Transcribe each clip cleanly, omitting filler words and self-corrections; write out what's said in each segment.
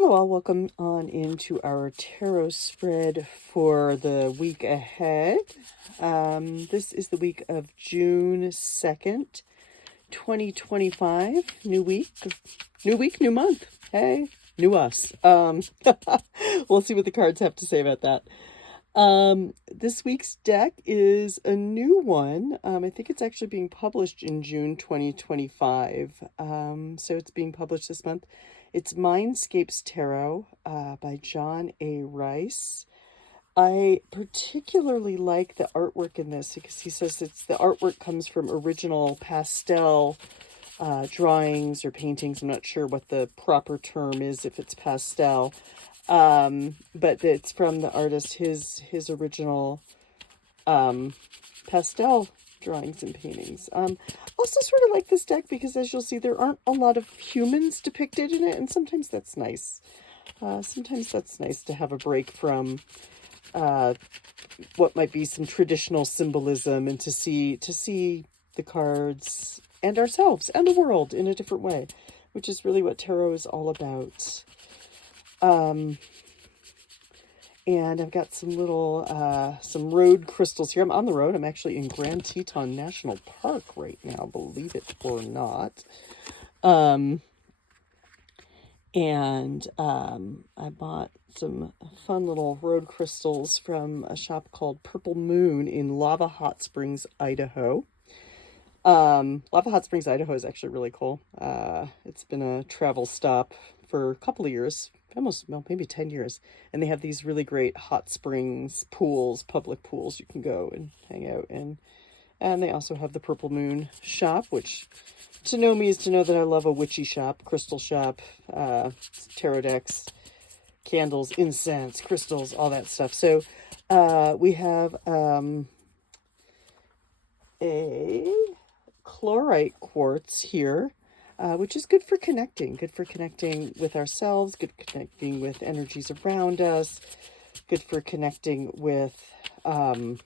Hello, all. Welcome on into our tarot spread for the week ahead. This is the week of June 2nd, 2025. New week, new month. Hey, new us. We'll see what the cards have to say about that. This week's deck is a new one. I think it's actually being published in June 2025. So it's being published this month. It's Mindscapes Tarot by John A. Rice. I particularly like the artwork in this because he says the artwork comes from original pastel drawings or paintings. I'm not sure what the proper term is if it's pastel. But it's from the artist, his original pastel drawings and paintings. Also sort of like this deck because, as you'll see, there aren't a lot of humans depicted in it, and sometimes that's nice. Sometimes that's nice to have a break from what might be some traditional symbolism and to see the cards and ourselves and the world in a different way, which is really what tarot is all about. And I've got some little, some road crystals here. I'm on the road. I'm actually in Grand Teton National Park right now, believe it or not. I bought some fun little road crystals from a shop called Purple Moon in Lava Hot Springs, Idaho. Lava Hot Springs, Idaho is actually really cool. It's been a travel stop for a couple of years, almost, well, maybe 10 years. And they have these really great hot springs, pools, public pools you can go and hang out in. And they also have the Purple Moon shop, which to know me is to know that I love a witchy shop, crystal shop, tarot decks, candles, incense, crystals, all that stuff. So we have a chlorite quartz here, which is good for connecting with ourselves, good for connecting with energies around us, good for connecting with the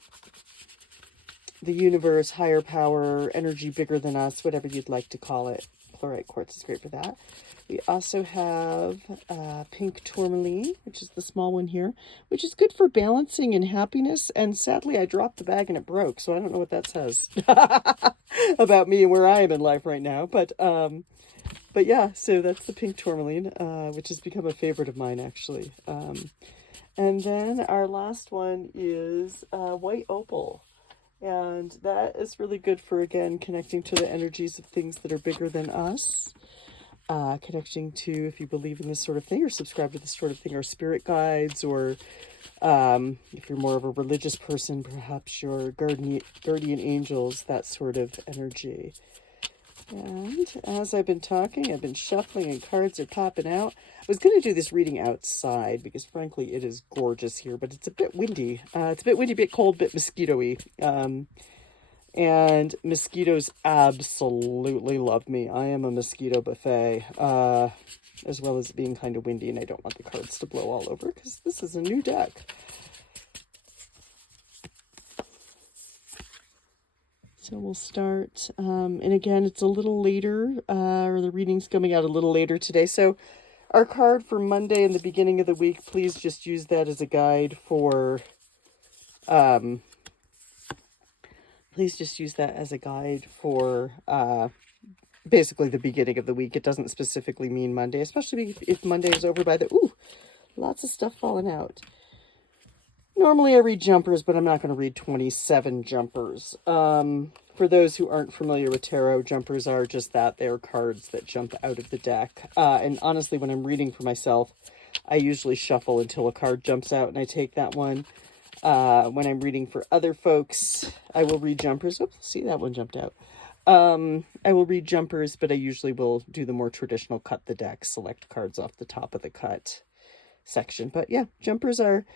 universe, higher power, energy bigger than us, whatever you'd like to call it. Chlorite quartz is great for that. We also have pink tourmaline, which is the small one here, which is good for balancing and happiness. And sadly, I dropped the bag and it broke, so I don't know what that says about me and where I am in life right now. But yeah, so that's the pink tourmaline, which has become a favorite of mine, actually. And then our last one is white opal. And that is really good for, again, connecting to the energies of things that are bigger than us. Connecting to, if you believe in this sort of thing or subscribe to this sort of thing, or spirit guides, or if you're more of a religious person, perhaps your guardian angels, that sort of energy. And as I've been talking, I've been shuffling and cards are popping out. I was going to do this reading outside because, frankly, it is gorgeous here, but it's a bit windy. It's a bit windy, a bit cold, a bit mosquito-y. And mosquitoes absolutely love me. I am a mosquito buffet, as well as being kind of windy, and I don't want the cards to blow all over because this is a new deck. So we'll start, and again, it's a little later, or the reading's coming out a little later today. So our card for Monday in the beginning of the week, please just use that as a guide for, basically the beginning of the week. It doesn't specifically mean Monday, especially if Monday is over by lots of stuff falling out. Normally I read jumpers, but I'm not going to read 27 jumpers. For those who aren't familiar with tarot, jumpers are just that. They're cards that jump out of the deck. And honestly, when I'm reading for myself, I usually shuffle until a card jumps out and I take that one. When I'm reading for other folks, I will read jumpers. Oops, see, that one jumped out. I will read jumpers, but I usually will do the more traditional cut the deck, select cards off the top of the cut section. But yeah, jumpers are...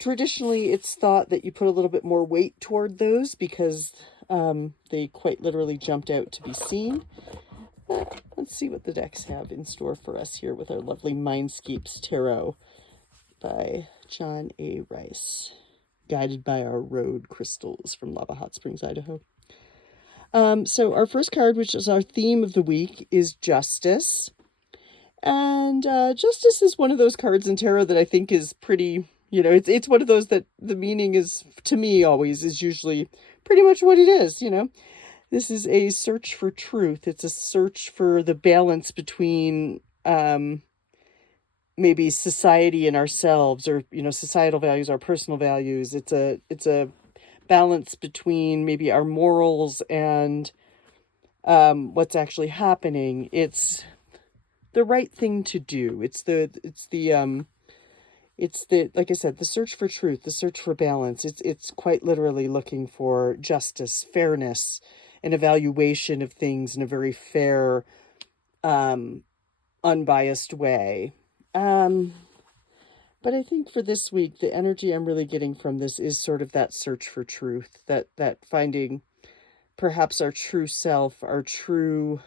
Traditionally, it's thought that you put a little bit more weight toward those because they quite literally jumped out to be seen. Let's see what the decks have in store for us here with our lovely Mindscapes Tarot by John A. Rice, guided by our road crystals from Lava Hot Springs, Idaho. So our first card, which is our theme of the week, is Justice. And Justice is one of those cards in tarot that I think is pretty, it's one of those that the meaning is, to me, always is usually pretty much what it is, This is a search for truth. It's a search for the balance between maybe society and ourselves, or societal values, our personal values. It's a balance between maybe our morals and what's actually happening. It's the right thing to do. It's the like I said, the search for truth, the search for balance. It's quite literally looking for justice, fairness, an evaluation of things in a very fair, unbiased way. But I think for this week, the energy I'm really getting from this is sort of that search for truth, that finding perhaps our true self, our true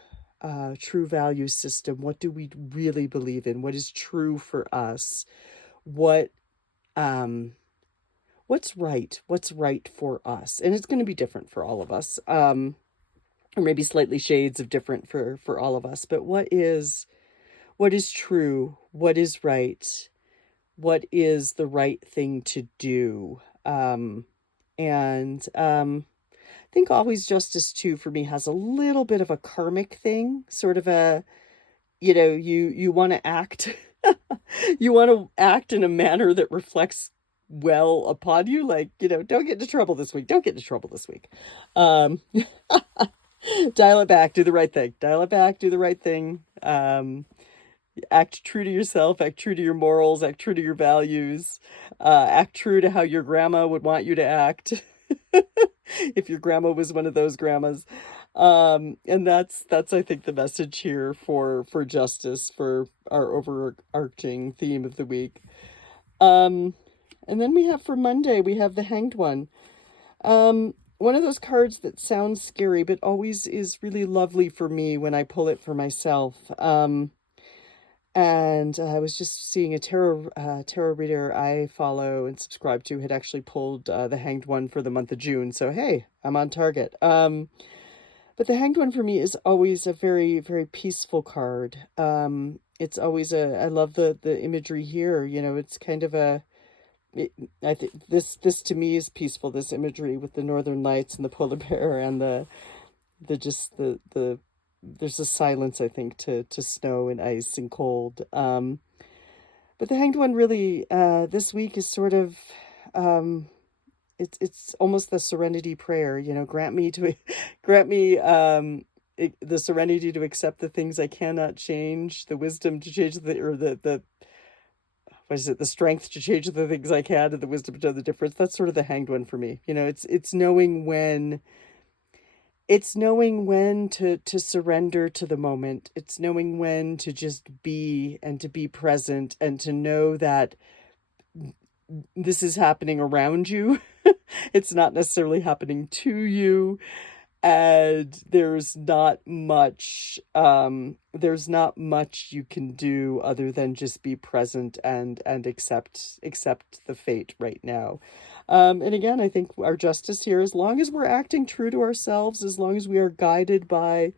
value system. What do we really believe in? What is true for us? What what's right? What's right for us? And it's going to be different for all of us. Or maybe slightly shades of different for all of us. But what is true? What is right? What is the right thing to do? And I think always justice too for me has a little bit of a karmic thing, sort of a, you want to act you want to act in a manner that reflects well upon you, like, don't get into trouble this week, don't get into trouble this week. um Dial it back, do the right thing, dial it back, do the right thing. Act true to yourself, act true to your morals, act true to your values, act true to how your grandma would want you to act. If your grandma was one of those grandmas. And that's I think the message here for justice, for our overarching theme of the week. And then we have for Monday, we have the Hanged One. One of those cards that sounds scary but always is really lovely for me when I pull it for myself. And I was just seeing a tarot reader I follow and subscribe to had actually pulled the Hanged One for the month of June. So hey, I'm on target. But the Hanged One for me is always a very, very peaceful card. It's always I love the imagery here. It's kind of I think this to me is peaceful. This imagery with the northern lights and the polar bear and the there's a silence, I think, to snow and ice and cold. But the Hanged One really this week is sort of it's almost the serenity prayer. Grant me the serenity to accept the things I cannot change, the wisdom to change the what is it, the strength to change the things I can, and the wisdom to know the difference. That's sort of the Hanged One for me. It's knowing when. It's knowing when to surrender to the moment. It's knowing when to just be and to be present and to know that this is happening around you. It's not necessarily happening to you. And there's not much you can do other than just be present and accept the fate right now. And again, I think our justice here, as long as we're acting true to ourselves, as long as we are guided by,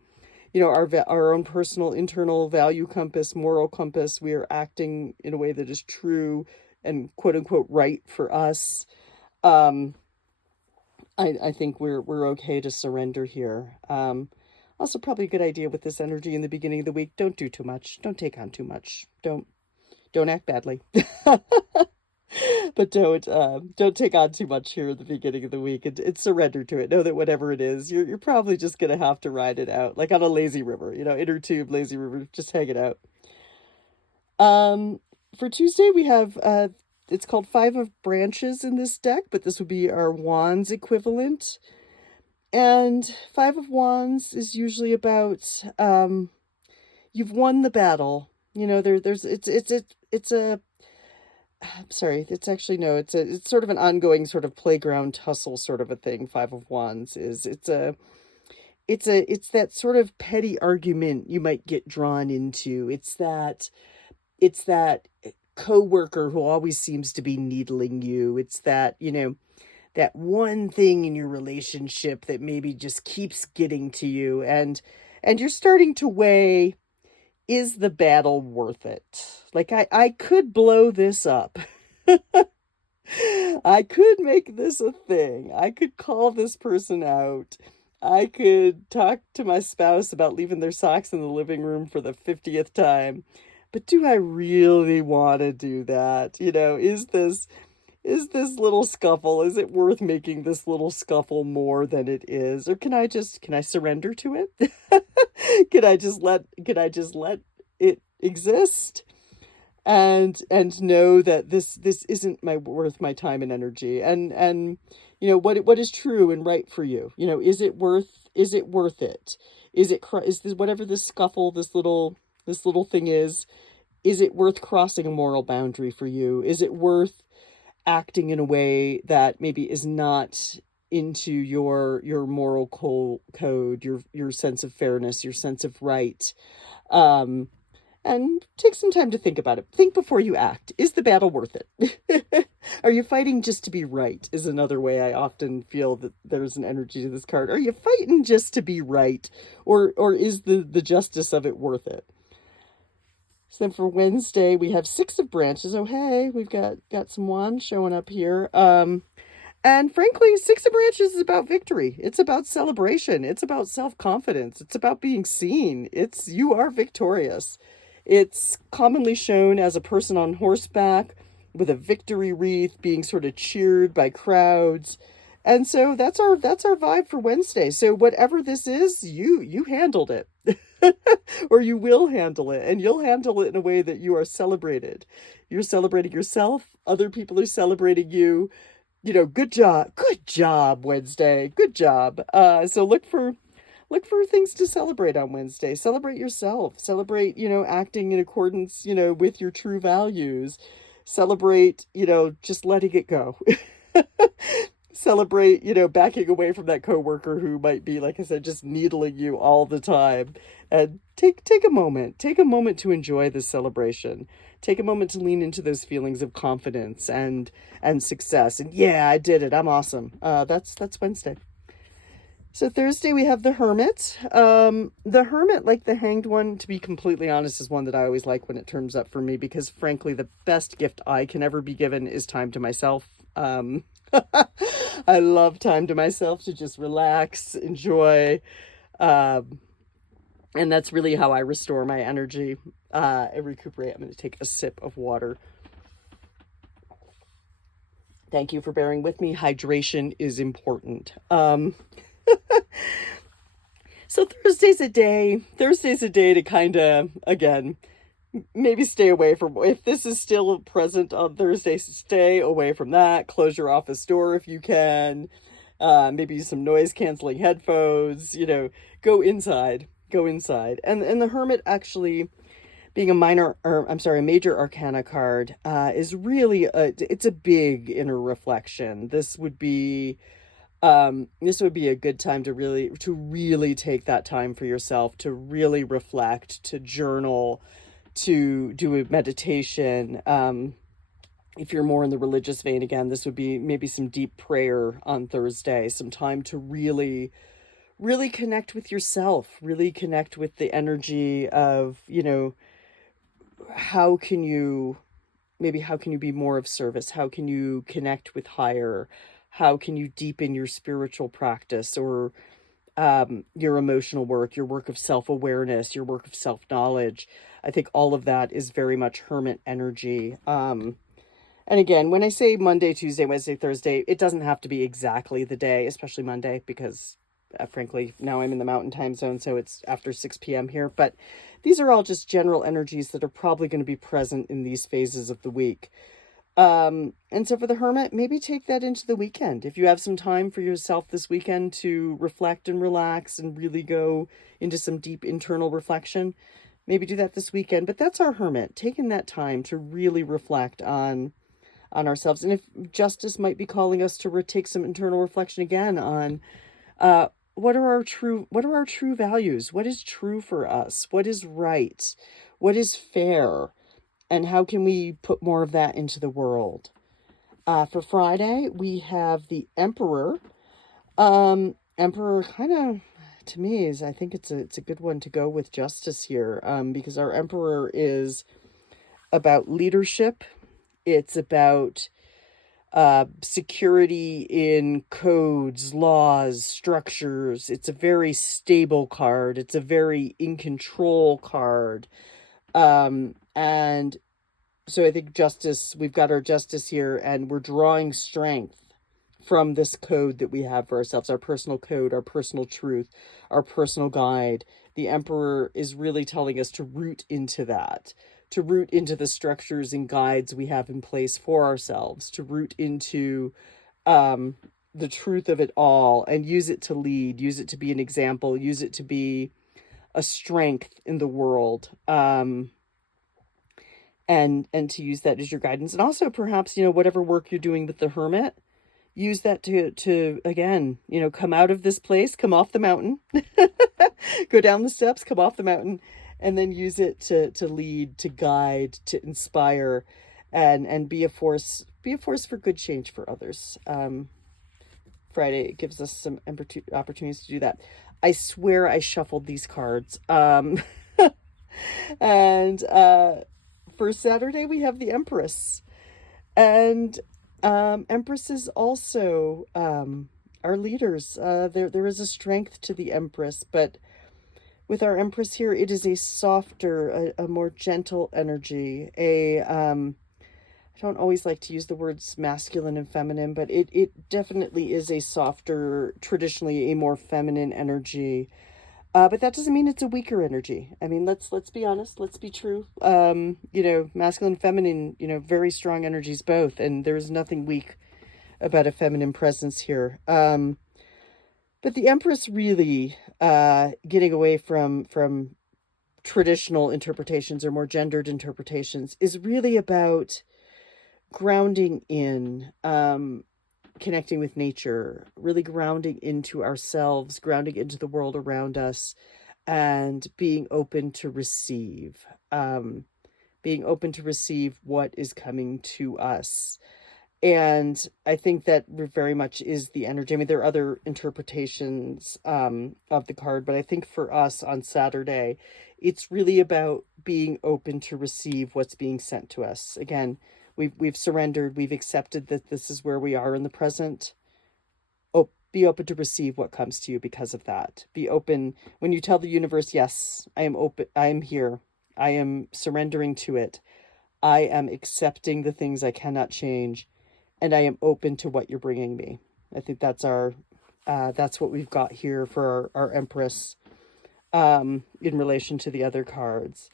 our own personal internal value compass, moral compass, we are acting in a way that is true and quote unquote right for us. I think we're okay to surrender here. Also, probably a good idea with this energy in the beginning of the week. Don't do too much. Don't take on too much. Don't act badly. But don't take on too much here at the beginning of the week, and surrender to it. Know that whatever it is, you're probably just gonna have to ride it out, like on a lazy river, inner tube lazy river. Just hang it out. For Tuesday we have it's called Five of Branches in this deck, but this would be our Wands equivalent. And Five of Wands is usually about you've won the battle. It's a I'm sorry, it's actually no, it's sort of an ongoing sort of playground tussle sort of a thing. Five of Wands is it's that sort of petty argument you might get drawn into. It's that coworker who always seems to be needling you. It's that, that one thing in your relationship that maybe just keeps getting to you, and you're starting to weigh, is the battle worth it? Like, I could blow this up. I could make this a thing. I could call this person out. I could talk to my spouse about leaving their socks in the living room for the 50th time. But do I really want to do that? Is this little scuffle, is it worth making this little scuffle more than it is? Or can I surrender to it? Can I just let it exist? And know that this isn't my worth my time and energy, and what is true and right for you. Is it worth it? Is this, whatever this scuffle, this little thing is it worth crossing a moral boundary for you? Is it worth acting in a way that maybe is not into your moral code, your sense of fairness, your sense of right? um and take some time to think about it. Think before you act. Is the battle worth it? Are you fighting just to be right? Is another way I often feel that there's an energy to this card. Are you fighting just to be right? Or is the justice of it worth it? So then for Wednesday, we have Six of Branches. Oh, hey, we've got some wands showing up here. And frankly, Six of Branches is about victory. It's about celebration. It's about self-confidence. It's about being seen. You are victorious. It's commonly shown as a person on horseback with a victory wreath being sort of cheered by crowds. And so that's our vibe for Wednesday. So whatever this is, you handled it. Or you will handle it, and you'll handle it in a way that you are celebrated. You're celebrating yourself, other people are celebrating you. Good job, Wednesday. Good job. So look for things to celebrate on Wednesday. Celebrate yourself. Celebrate, acting in accordance, with your true values. Celebrate, just letting it go. Celebrate, backing away from that coworker who might be, like I said, just needling you all the time. And take a moment. Take a moment to enjoy this celebration. Take a moment to lean into those feelings of confidence and success. And yeah, I did it. I'm awesome. That's Wednesday. So Thursday we have the Hermit. The Hermit, like the Hanged one, to be completely honest, is one that I always like when it turns up for me, because frankly, the best gift I can ever be given is time to myself. I love time to myself to just relax, enjoy, and that's really how I restore my energy and recuperate. I'm going to take a sip of water. Thank you for bearing with me. Hydration is important. So Thursday's a day to kind of, again, maybe stay away from, if this is still present on Thursday, stay away from that. Close your office door if you can. Maybe some noise canceling headphones, go inside. And the Hermit, actually being a major arcana card, is really it's a big inner reflection. This would be a good time to really take that time for yourself, to really reflect, to journal, to do a meditation. If you're more in the religious vein, again, this would be maybe some deep prayer on Thursday, some time to really, really connect with yourself, really connect with the energy of, how can you be more of service? How can you connect with higher? How can you deepen your spiritual practice, or your emotional work, your work of self-awareness, your work of self-knowledge? I think all of that is very much Hermit energy. And again, when I say Monday, Tuesday, Wednesday, Thursday, it doesn't have to be exactly the day, especially Monday, because frankly, now I'm in the mountain time zone, so it's after 6 p.m. here. But these are all just general energies that are probably going to be present in these phases of the week. And so for the Hermit, maybe take that into the weekend. If you have some time for yourself this weekend to reflect and relax and really go into some deep internal reflection, maybe do that this weekend. But that's our Hermit, taking that time to really reflect on ourselves. And if Justice might be calling us to take some internal reflection again on what are our true values? What is true for us? What is right? What is fair? And how can we put more of that into the world? For Friday, we have the Emperor. Emperor kind of to me is, I think it's a good one to go with justice here, because our emperor is about leadership. It's about security in codes, laws, structures. It's a very stable card. It's a very in control card. And so I think justice, we've got our justice here, and we're drawing strength from this code that we have for ourselves, our personal code, our personal truth, our personal guide. The Emperor is really telling us to root into that, to root into the structures and guides we have in place for ourselves, to root into the truth of it all, and use it to lead, use it to be an example, use it to be a strength in the world. And to use that as your guidance. And also perhaps, whatever work you're doing with the Hermit, use that to again, come out of this place, come off the mountain, go down the steps, come off the mountain, and then use it to lead, to guide, to inspire, and be a force for good change for others. Friday gives us some opportunities to do that. I swear I shuffled these cards. And for Saturday we have the Empress, and Empresses also are leaders. There is a strength to the Empress, but with our Empress here, it is a softer, a more gentle energy. I don't always like to use the words masculine and feminine, but it definitely is a softer, traditionally a more feminine energy. But that doesn't mean it's a weaker energy. I mean, let's be honest, let's be true. Masculine and feminine, very strong energies both, and there's nothing weak about a feminine presence here. But the Empress really getting away from traditional interpretations or more gendered interpretations is really about grounding in, connecting with nature, really grounding into ourselves, grounding into the world around us, and being open to receive, what is coming to us. And I think that very much is the energy. I mean, there are other interpretations of the card, but I think for us on Saturday, it's really about being open to receive what's being sent to us. Again, we've surrendered, we've accepted that this is where we are in the present. Oh, be open to receive what comes to you because of that. Be open when you tell the universe, yes, I am open, I am here, I am surrendering to it, I am accepting the things I cannot change, and I am open to what you're bringing me. I think that's that's what we've got here for our Empress in relation to the other cards.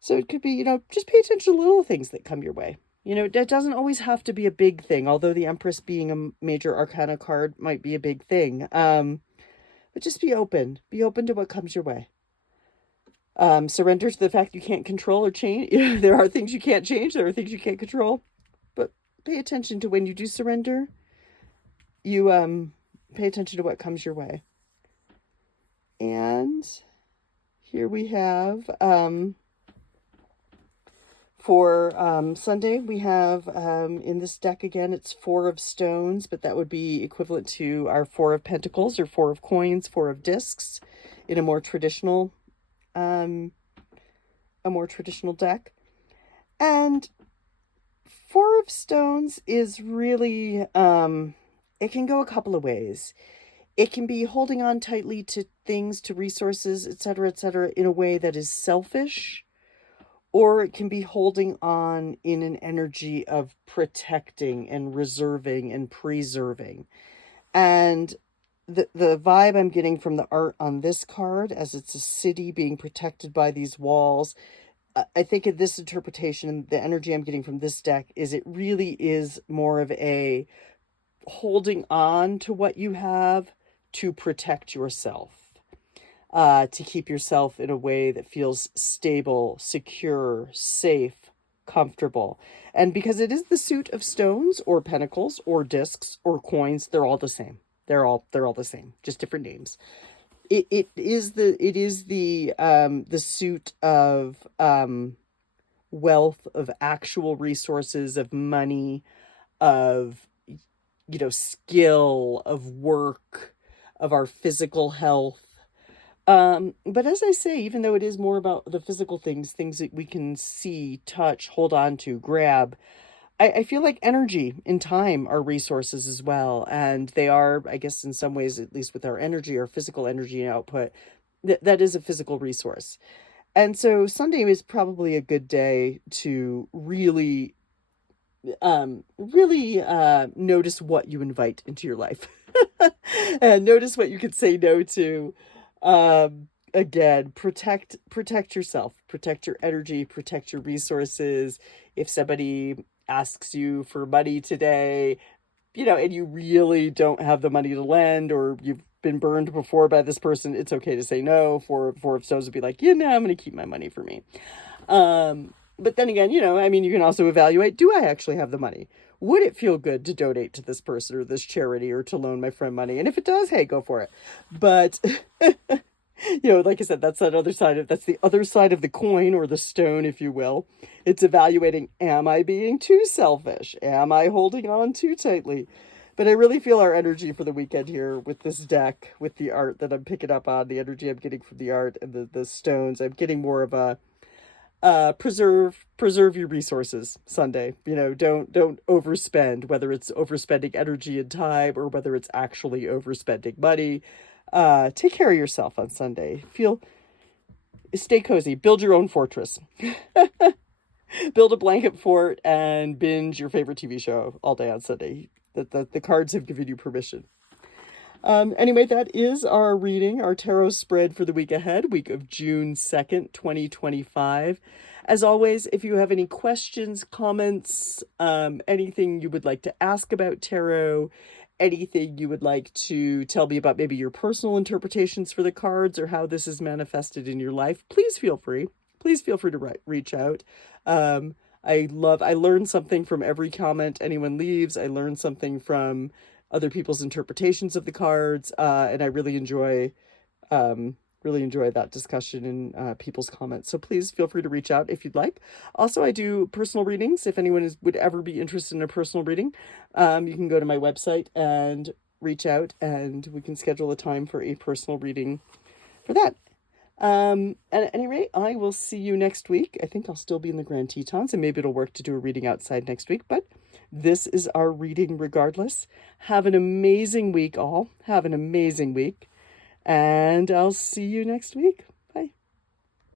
So it could be, just pay attention to little things that come your way. It doesn't always have to be a big thing, although the Empress being a major arcana card might be a big thing. But just be open. Be open to what comes your way. Surrender to the fact you can't control or change. There are things you can't change. There are things you can't control. But pay attention to when you do surrender. You pay attention to what comes your way. And here we have... For Sunday, we have in this deck again, it's 4 of stones, but that would be equivalent to our 4 of pentacles or 4 of coins, 4 of discs in a more traditional deck. And 4 of stones is really, it can go a couple of ways. It can be holding on tightly to things, to resources, etc., in a way that is selfish. Or it can be holding on in an energy of protecting and reserving and preserving. And the vibe I'm getting from the art on this card, as it's a city being protected by these walls, I think in this interpretation, the energy I'm getting from this deck is it really is more of a holding on to what you have to protect yourself. To keep yourself in a way that feels stable, secure, safe, comfortable. And because it is the suit of stones or pentacles or discs or coins, they're all the same. They're all the same, just different names. It is the suit of wealth, of actual resources, of money, of skill, of work, of our physical health, But as I say, even though it is more about the physical things, things that we can see, touch, hold on to, grab, I feel like energy and time are resources as well. And they are, I guess, in some ways, at least with our energy, our physical energy output, that is a physical resource. And so Sunday is probably a good day to really notice what you invite into your life and notice what you could say no to. Again, protect yourself, protect your energy, protect your resources. If somebody asks you for money today, and you really don't have the money to lend, or you've been burned before by this person, it's okay to say no. For of stones would be like, I'm going to keep my money for me. But then again, I mean, you can also evaluate, do I actually have the money? Would it feel good to donate to this person or this charity or to loan my friend money? And if it does, hey, go for it. But, like I said, that's the other side of the coin, or the stone, if you will. It's evaluating, am I being too selfish? Am I holding on too tightly? But I really feel our energy for the weekend here with this deck, with the art that I'm picking up on, the energy I'm getting from the art and the stones. I'm getting more of a preserve your resources Sunday. Don't overspend, whether it's overspending energy and time or whether it's actually overspending money. Take care of yourself on Sunday. Stay cozy, build your own fortress. Build a blanket fort and binge your favorite TV show all day on Sunday. The cards have given you permission. Anyway, that is our reading, our tarot spread for the week ahead, week of June 2nd, 2025. As always, if you have any questions, comments, anything you would like to ask about tarot, anything you would like to tell me about maybe your personal interpretations for the cards or how this is manifested in your life, please feel free. Please feel free to reach out. I learn something from every comment anyone leaves. I learn something from other people's interpretations of the cards, and I really enjoy that discussion in people's comments. So please feel free to reach out if you'd like. Also, I do personal readings. If anyone would ever be interested in a personal reading, you can go to my website and reach out, and we can schedule a time for a personal reading for that. And at any rate, I will see you next week. I think I'll still be in the Grand Tetons, and maybe it'll work to do a reading outside next week, but this is our reading regardless. Have an amazing week, all. Have an amazing week, and I'll see you next week.